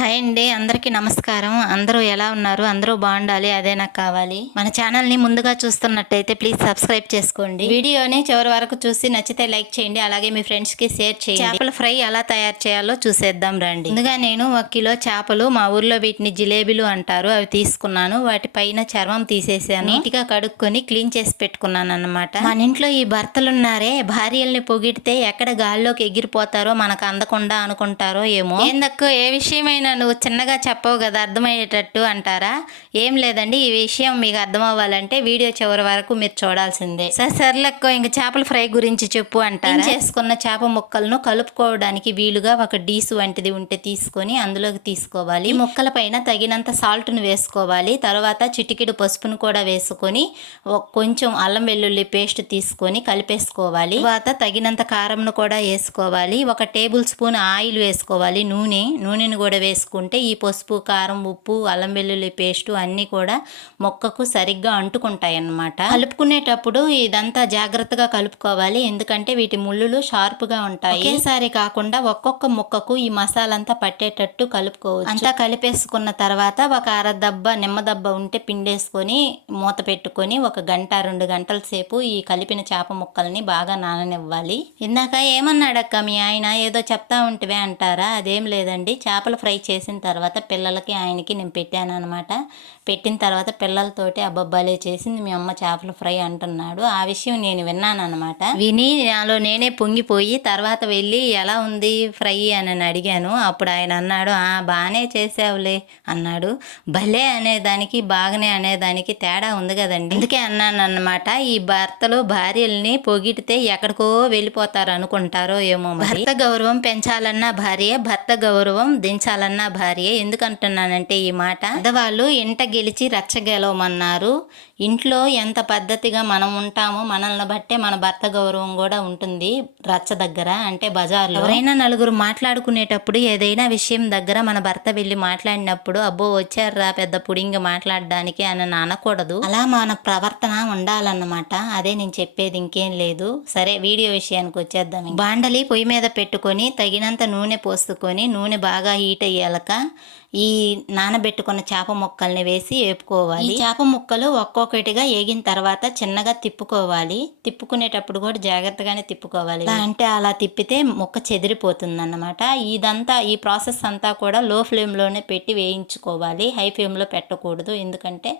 Hi అండి, అందరికీ నమస్కారం. అందరూ ఎలా ఉన్నారు? అందరూ బాగుండాలి, అదే నాకు కావాలి. మన ఛానల్ని ముందుగా చూస్తున్నట్టయితే ప్లీజ్ సబ్స్క్రైబ్ చేసుకోండి. వీడియోని చివరి వరకు చూసి నచ్చితే లైక్ చేయండి, అలాగే మీ ఫ్రెండ్స్కి షేర్ చేయండి. చేపల ఫ్రై ఎలా తయారు చేయాలో చూసేద్దాం రండి. ముందుగా నేను 1 కిలో చేపలు, మా ఊర్లో వీటిని జిలేబీలు అంటారు, అవి తీసుకున్నాను. వాటి పైన చర్మం తీసేసాను, నీట్గా కడుక్కొని క్లీన్ చేసి పెట్టుకున్నాను అన్నమాట. మన ఇంట్లో ఈ భర్తలున్నారే, భార్యల్ని పొగిడితే ఎక్కడ గాల్లోకి ఎగిరిపోతారో, మనకు అందకుండా అనుకుంటారో ఏమో. ఏందక్కో ఏ విషయమైనా నువ్వు చిన్నగా చెప్పవు కదా, అర్థమయ్యేటట్టు అంటారా? ఏం లేదండి, ఈ విషయం మీకు అర్థం అవ్వాలంటే వీడియో చివరి వరకు మీరు చూడాల్సిందే. సర్లెక్కో ఇంక చేపల ఫ్రై గురించి చెప్పు అంటారా? చేసుకున్న చేప ముక్కలను కలుపుకోవడానికి వీలుగా ఒక డీసు వంటిది ఉంటే తీసుకొని అందులోకి తీసుకోవాలి. ఈ ముక్కల పైన తగినంత సాల్ట్ను వేసుకోవాలి. తర్వాత చిటికెడు పసుపును కూడా వేసుకొని కొంచెం అల్లం వెల్లుల్లి పేస్ట్ తీసుకొని కలిపేసుకోవాలి. తర్వాత తగినంత కారంను కూడా వేసుకోవాలి. 1 టేబుల్ స్పూన్ ఆయిల్ వేసుకోవాలి. నూనెను కూడా వేసుకుంటే ఈ పసుపు, కారం, ఉప్పు, అల్లం వెల్లుల్లి పేస్టు అన్నీ కూడా మొక్కకు సరిగ్గా అంటుకుంటాయి అన్నమాట. కలుపుకునేటప్పుడు ఇదంతా జాగ్రత్తగా కలుపుకోవాలి, ఎందుకంటే వీటి ముళ్ళులు షార్ప్గా ఉంటాయి. ఒకేసారి కాకుండా ఒక్కొక్క ముక్కకు ఈ మసాలా అంతా పట్టేటట్టు కలుపుకోవచ్చు. అంతా కలిపేసుకున్న తర్వాత ఒక అరదబ్బ నిమ్మదబ్బ ఉంటే పిండేసుకొని మూత పెట్టుకొని 1 గంట 2 గంటల సేపు ఈ కలిపిన చేప ముక్కల్ని బాగా నాననివ్వాలి. ఇందాక ఏమన్నాడక్క మీ ఆయన, ఏదో చెప్తా ఉంటివే అంటారా? అదేం లేదండి, చేపల ఫ్రై చేసిన తర్వాత పిల్లలకి ఆయనకి నేను పెట్టాను అనమాట. పెట్టిన తర్వాత పిల్లలతోటి అబ్బబ్బలే చేసింది మీ అమ్మ చేపల ఫ్రై అంటున్నాడు. ఆ విషయం నేను విన్నాను అనమాట. విని నాలో నేనే పొంగిపోయి తర్వాత వెళ్ళి ఎలా ఉంది ఫ్రై అని అడిగాను. అప్పుడు ఆయన అన్నాడు, బాగానే చేసావులే అన్నాడు. భలే అనేదానికి బాగానే అనేదానికి తేడా ఉంది కదండి. అందుకే అన్నాను అన్నమాట, ఈ భర్తలు భార్యల్ని పొగిడితే ఎక్కడికో వెళ్ళిపోతారు అనుకుంటారో ఏమో. భర్త గౌరవం పెంచాలన్నా భార్య, భర్త గౌరవం దించాలన్నా భార్య. ఎందుకంటున్నానంటే ఈ మాట, పెద్దవాళ్ళు ఇంట గెలిచి రచ్చ గెలవమన్నారు. ఇంట్లో ఎంత పద్ధతిగా మనం ఉంటామో మనల్ని బట్టే మన భర్త గౌరవం కూడా ఉంటుంది రచ్చ దగ్గర, అంటే బజార్లో. ఎవరైనా నలుగురు మాట్లాడుకునేటప్పుడు ఏదైనా విషయం దగ్గర మన భర్త వెళ్ళి మాట్లాడినప్పుడు అబ్బో వచ్చారా పెద్ద పుడింగి మాట్లాడడానికి అని అనకూడదు. అలా మన ప్రవర్తన ఉండాలన్నమాట. అదే నేను చెప్పేది, ఇంకేం లేదు. సరే వీడియో విషయానికి వచ్చేద్దాం. బాండలి పొయ్యి మీద పెట్టుకొని తగినంత నూనె పోసుకొని నూనె బాగా హీట్ అయ్యాక ఈ నానబెట్టుకున్న చేప ముక్కల్ని వేసి వేపుకోవాలి. ఈ చేప ముక్కలు ఒక్కొక్కటిగా వేగిన తర్వాత చిన్నగా తిప్పుకోవాలి. తిప్పుకునేటప్పుడు కూడా జాగ్రత్తగానే తిప్పుకోవాలి, అంటే అలా తిప్పితే ముక్క చెదిరిపోతుంది అన్నమాట. ఇదంతా ఈ ప్రాసెస్ అంతా కూడా లో ఫ్లేమ్లోనే పెట్టి వేయించుకోవాలి, హై ఫ్లేమ్లో పెట్టకూడదు. ఎందుకంటే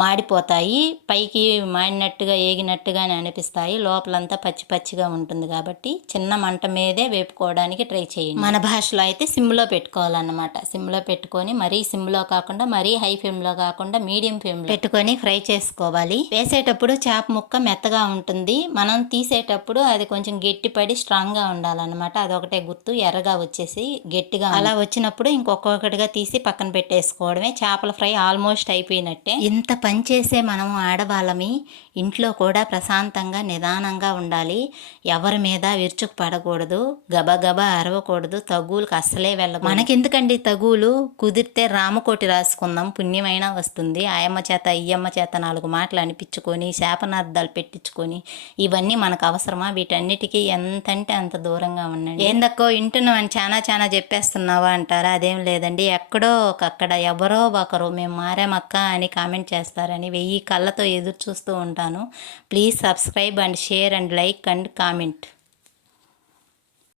మాడిపోతాయి, పైకి మాడినట్టుగా వేగినట్టుగానే అనిపిస్తాయి, లోపలంతా పచ్చి పచ్చిగా ఉంటుంది. కాబట్టి చిన్న మంట మీదే వేపుకోవడానికి ట్రై చేయండి. మన భాషలో అయితే సిమ్లో పెట్టుకోవాలన్నమాట. సిమ్లో పెట్టుకొని మరీ సిమ్లో కాకుండా మరీ హై ఫ్లేమ్లో కాకుండా మీడియం ఫ్లేమ్లో పెట్టుకొని ఫ్రై చేసుకోవాలి. వేసేటప్పుడు చేప ముక్క మెత్తగా ఉంటుంది, మనం తీసేటప్పుడు అది కొంచెం గట్టిపడి స్ట్రాంగ్గా ఉండాలన్నమాట. అదొకటే గుర్తు, ఎర్రగా వచ్చేసి గట్టిగా అలా వచ్చినప్పుడు ఇంకొకటిగా తీసి పక్కన పెట్టేసుకోవడమే. చేపల ఫ్రై ఆల్మోస్ట్ అయిపోయినట్టే. ఇంత పని చేసే మనం ఆడవాళ్ళమి ఇంట్లో కూడా ప్రశాంతంగా నిదానంగా ఉండాలి. ఎవరి మీద విరుచుకు పడకూడదు, గబగబా అరవకూడదు, తగులకు అస్సలే వెళ్ళకూడదు. మనకెందుకండి తగులు, కుదిరితే రామకోటి రాసుకుందాం, పుణ్యమైనా వస్తుంది. ఆయమ్మ చేత ఇయ్యమ్మ చేత 4 మాటలు అనిపించుకొని శాపనార్థాలు పెట్టించుకొని ఇవన్నీ మనకు అవసరమా? వీటన్నిటికీ ఎంతంటే అంత దూరంగా ఉండండి. ఏందక్కో ఇంటున్నామని చాలా చెప్పేస్తున్నావా అంటారా? అదేం లేదండి, ఎక్కడో అక్కడ ఎవరో ఒకరు మేము మారామక్క అని కామెంట్ చేస్తారని 1000 కళ్ళతో ఎదురు చూస్తూ ఉంటాను. Please subscribe and share and like and comment.